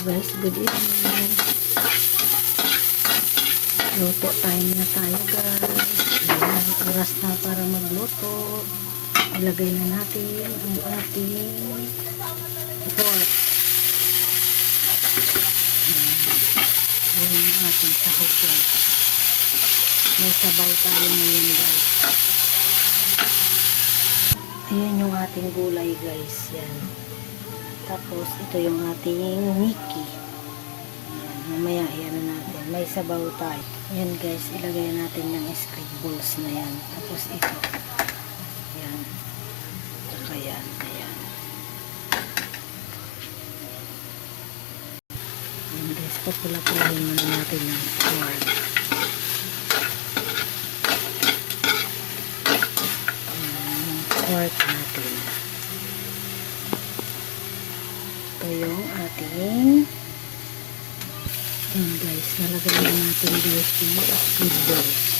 guys, good evening. Luto time na tayo guys. Ayan, oras na para magluto. Ilagay na natin ang ating pork. Ayan ang ating sahog guys. May sabaw tayo ngayon guys. Ayan yung ating gulay guys. Yan. Tapos ito yung ating Mickey. Ayan, mamaya ayan na natin. May sabaw tayo. Ayan guys, ilagay natin yung scribbles na yan. Tapos ito. Ayan. Saka yan. Ayan. Ayan guys, papula-pulahin muna natin yung pork. Pork natin. Ito yung ating guys, nalagay na natin guys yung squids.